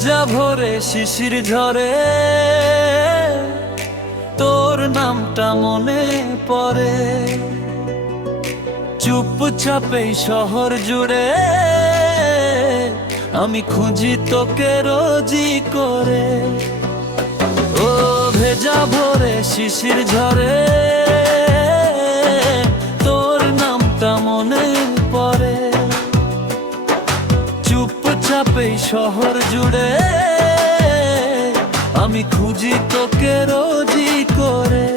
ভেজা ভোরে শিশির ঝরে তোর নামটা মনে পড়ে, চুপচাপে শহর জুড়ে আমি খুঁজি তোকে রোজি করে। ও ভেজা ভোরে শিশির ঝরে তোর নামটা মনে পড়ে, চুপচাপে শহর জুড়ে আমি খুঁজি তোকে রোজি করে।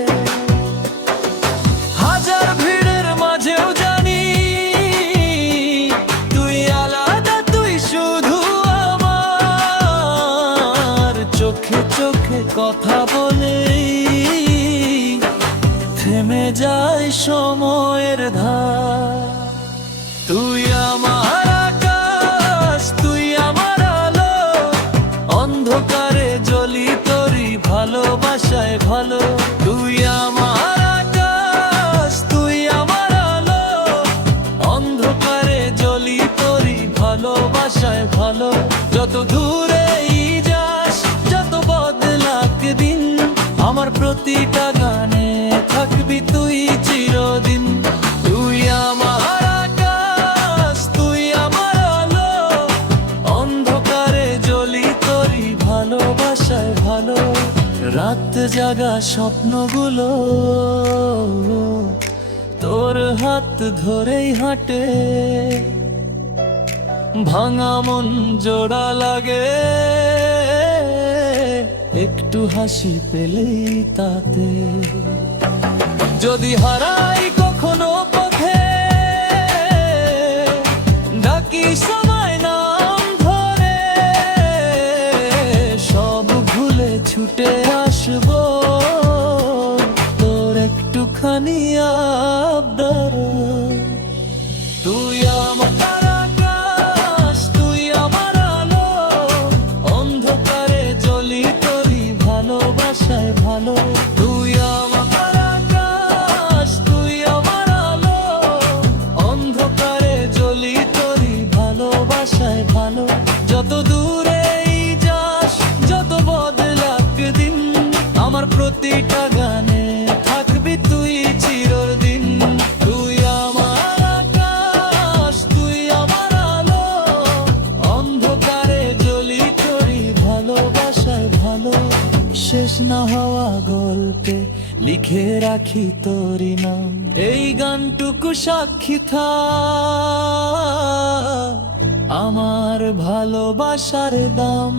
হাজার ভিড়ের মাঝেও জানি তুই আলাদা, তুই শুধু আমার। চোখে চোখে কথা বলেই থেমে যায় সময়ের ধার। তুই আমার আকাশ, তুই আমার আলো, অন্ধকারে জ্বলি তোরই ভালোবাসায় ভালো। তুই আমার আকাশ, তুই আমার আলো, অন্ধকারে জ্বলি তোরই ভালোবাসায় ভালো। যত দূরেই যাস, যত বদলাক দিন, আমার প্রতিটা গানে থাকবি তুই চিরদিন। তুই আমার আকাশ, তুই আমার আলো, অন্ধকারে জ্বলি তোরই ভালোবাসায় ভালো। রাত জাগা স্বপ্নগুলো তোর হাত ধরেই হাঁটে, ভাঙা মন জোড়া লাগে একটু হাসি পেলেই তাতে। যদি হারাই কখনো পথে, ডাকি সময় নাম ধরে, সব ভুলে ছুটে আসবো তোর একটুখানি আবদার। তুই আমার আকাশ, তুই আমার আলো, অন্ধকারে জ্বলি তোরই ভালোবাসায় ভালো। তুই আমার আকাশ, তুই আমার আলো, অন্ধকারে জ্বলি তোরই ভালোবাসায় ভালো। যত দূরেই যাস, যত বদলাক দিন, আমার প্রতিটা গানে থাকবি তুই চিরদিন। তুই আমার আকাশ, তুই আমার আলো, অন্ধকারে জ্বলি তোরই ভালোবাসায় ভালো। শেষ না হওয়া গল্পে লিখে রাখি তোরই নাম, এই গানটুকু সাক্ষী থাক আমার ভালোবাসার দাম।